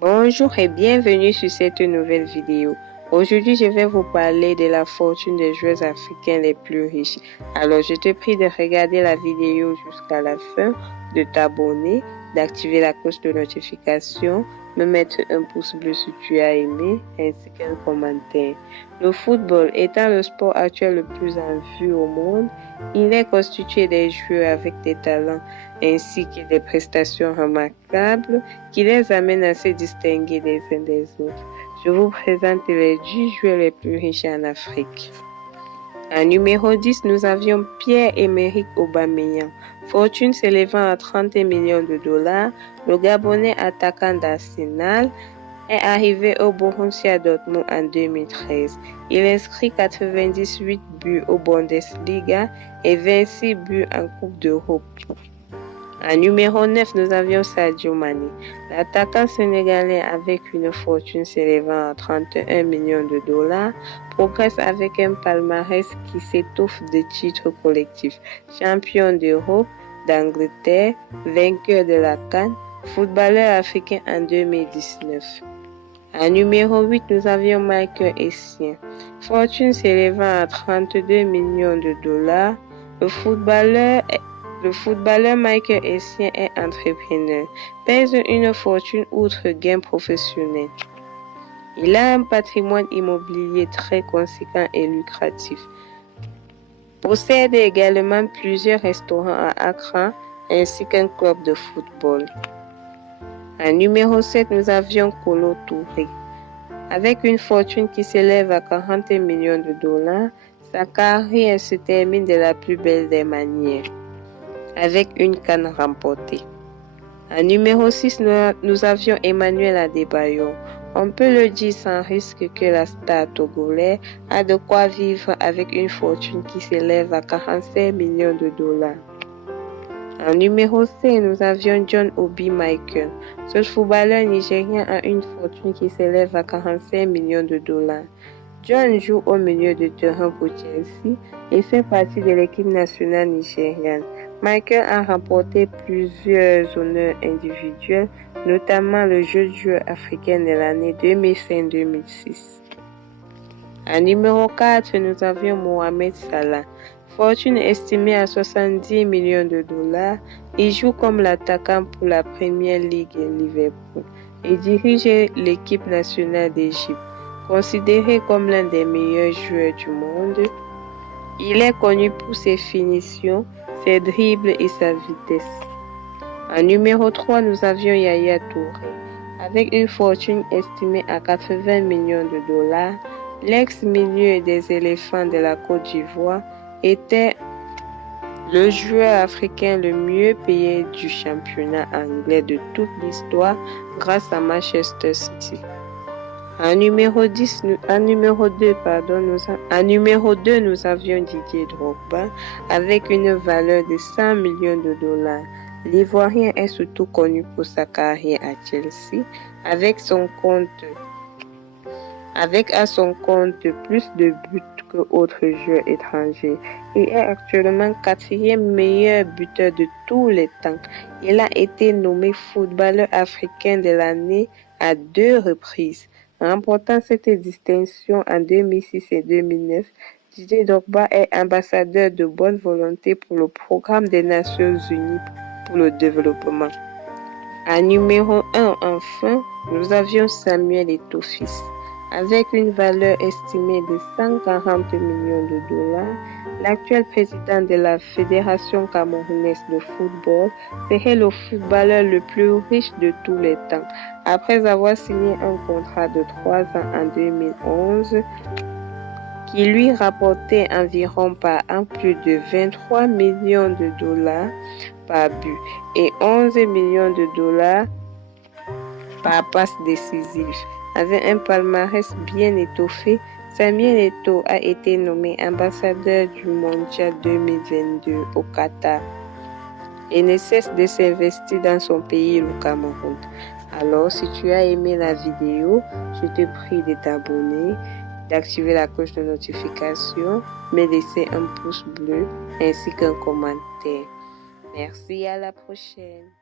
Bonjour et bienvenue sur cette nouvelle vidéo. Aujourd'hui, je vais vous parler de la fortune des joueurs africains les plus riches. Alors, je te prie de regarder la vidéo jusqu'à la fin, de t'abonner, d'activer la cloche de notification, me mettre un pouce bleu si tu as aimé, ainsi qu'un commentaire. Le football étant le sport actuel le plus en vue au monde, il est constitué des joueurs avec des talents ainsi que des prestations remarquables qui les amènent à se distinguer des uns des autres. Je vous présente les 10 joueurs les plus riches en Afrique. En numéro 10, nous avions Pierre-Emerick Aubameyang. Fortune s'élevant à 30 millions de dollars, le Gabonais attaquant d'Arsenal est arrivé au Borussia Dortmund en 2013. Il inscrit 98 buts au Bundesliga et 26 buts en Coupe d'Europe. En numéro 9, nous avions Sadio Mané. L'attaquant sénégalais avec une fortune s'élevant à 31 millions de dollars progresse avec un palmarès qui s'étoffe de titres collectifs. Champion d'Europe, d'Angleterre, vainqueur de la CAN, footballeur africain en 2019. En numéro 8, nous avions Michael Essien. Fortune s'élevant à 32 millions de dollars, le footballeur Michael Essien est entrepreneur, pèse une fortune outre gain professionnel. Il a un patrimoine immobilier très conséquent et lucratif. Possède également plusieurs restaurants à Accra ainsi qu'un club de football. En numéro 7, nous avions Kolo Touré. Avec une fortune qui s'élève à 40 millions de dollars, sa carrière se termine de la plus belle des manières, avec une CAN remportée. En numéro 6, nous avions Emmanuel Adebayor. On peut le dire sans risque que la star togolaise a de quoi vivre avec une fortune qui s'élève à 45 millions de dollars. En numéro 5, nous avions John Obi Mikel. Ce footballeur nigérien a une fortune qui s'élève à 45 millions de dollars. John joue au milieu de terrain pour Chelsea et fait partie de l'équipe nationale nigériane. Michael a remporté plusieurs honneurs individuels, notamment le jeu de joueur africain de l'année 2005-2006. En numéro 4, nous avions Mohamed Salah. Fortune estimée à 70 millions de dollars, il joue comme l'attaquant pour la Premier League Liverpool et dirige l'équipe nationale d'Égypte. Considéré comme l'un des meilleurs joueurs du monde, il est connu pour ses finitions, ses dribbles et sa vitesse. En numéro 3, nous avions Yaya Touré. Avec une fortune estimée à 80 millions de dollars, l'ex-milieu des éléphants de la Côte d'Ivoire était le joueur africain le mieux payé du championnat anglais de toute l'histoire grâce à Manchester City. En numéro 2, nous avions Didier Drogba avec une valeur de 100 millions de dollars. L'Ivoirien est surtout connu pour sa carrière à Chelsea avec à son compte plus de buts que autres joueurs étrangers. Il est actuellement 4e meilleur buteur de tous les temps. Il a été nommé footballeur africain de l'année à 2 reprises. Remportant cette distinction en 2006 et 2009, Didier Drogba est ambassadeur de bonne volonté pour le programme des Nations Unies pour le développement. En numéro 1, enfin, nous avions Samuel Eto'o. Avec une valeur estimée de 140 millions de dollars, l'actuel président de la Fédération camerounaise de football serait le footballeur le plus riche de tous les temps. Après avoir signé un contrat de 3 ans en 2011, qui lui rapportait environ par an plus de 23 millions de dollars par but et 11 millions de dollars par passe décisive. Avec un palmarès bien étoffé, Samuel Eto'o a été nommé ambassadeur du Mondial 2022 au Qatar et ne cesse de s'investir dans son pays, le Cameroun. Alors, si tu as aimé la vidéo, je te prie de t'abonner, d'activer la cloche de notification, me laisser un pouce bleu ainsi qu'un commentaire. Merci, à la prochaine.